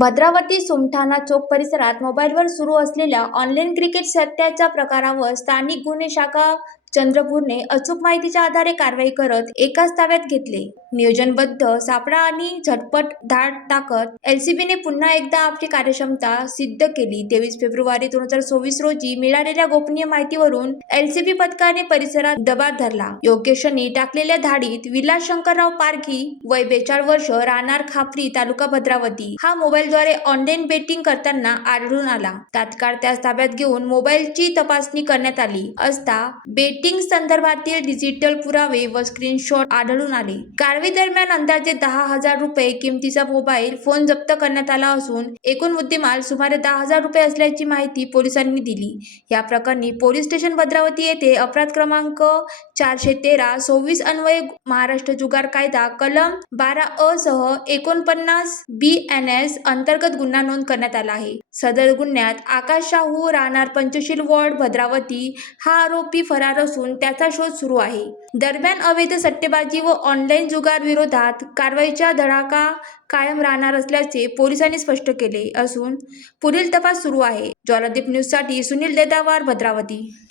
भद्रावती सोमठाणा चौक परिसरात मोबाईलवर सुरू असलेल्या ऑनलाईन क्रिकेट सट्ट्याच्या प्रकारावर स्थानिक गुन्हे शाखा चंद्रपूरने अचूक माहितीच्या आधारे कारवाई करत एकाच ताब्यात घेतले. नियोजनबद्ध सापळा आणि झटपट धाड टाकत एलसीबीने पुन्हा एकदा आपली कार्यक्षमता सिद्ध केली. 23 फेब्रुवारी 2024 रोजी मिळालेल्या गोपनीय माहितीवरून एलसीबी पथकाने परिसरात दबा धरला. योग्य क्षणी टाकलेल्या धाडीत विलास शंकरराव पारखी, वय 42 वर्ष, राहणार खापरी, तालुका भद्रावती, हा मोबाईलद्वारे ऑनलाईन बेटिंग करताना आढळून आला. तात्काळ त्यास ताब्यात घेऊन मोबाईलची तपासणी करण्यात आली असता बेटिंग संदर्भातील डिजिटल पुरावे व स्क्रीनशॉट आढळून आले. कारवाई दरम्यान अंदाजे 10,000 रुपये किमतीचा मोबाईल फोन जप्त करण्यात आला असून एकूण मुद्देमाल सुमारे 10,000 रुपये असल्याची माहिती पोलिसांनी दिली. या प्रकरणी पोलीस स्टेशन भद्रावती येथे अपराध क्रमांक 413-26 अन्वये महाराष्ट्र जुगार कायदा कलम 12 सह 49 BNS अंतर्गत गुन्हा नोंद करण्यात आला आहे. सदर गुन्ह्यात आकाश शाहू, राहणार पंचशील वॉर्ड, भद्रावती, हा आरोपी फरार असून त्याचा शोध सुरू आहे. दरम्यान अवैध सट्टेबाजी व ऑनलाईन जुगार विरोधात कारवाईचा धडाका कायम राहणार असल्याचे पोलिसांनी स्पष्ट केले असून पुढील तपास सुरू आहे. ज्वालादीप न्यूजसाठी सुनील देदावार, भद्रावती.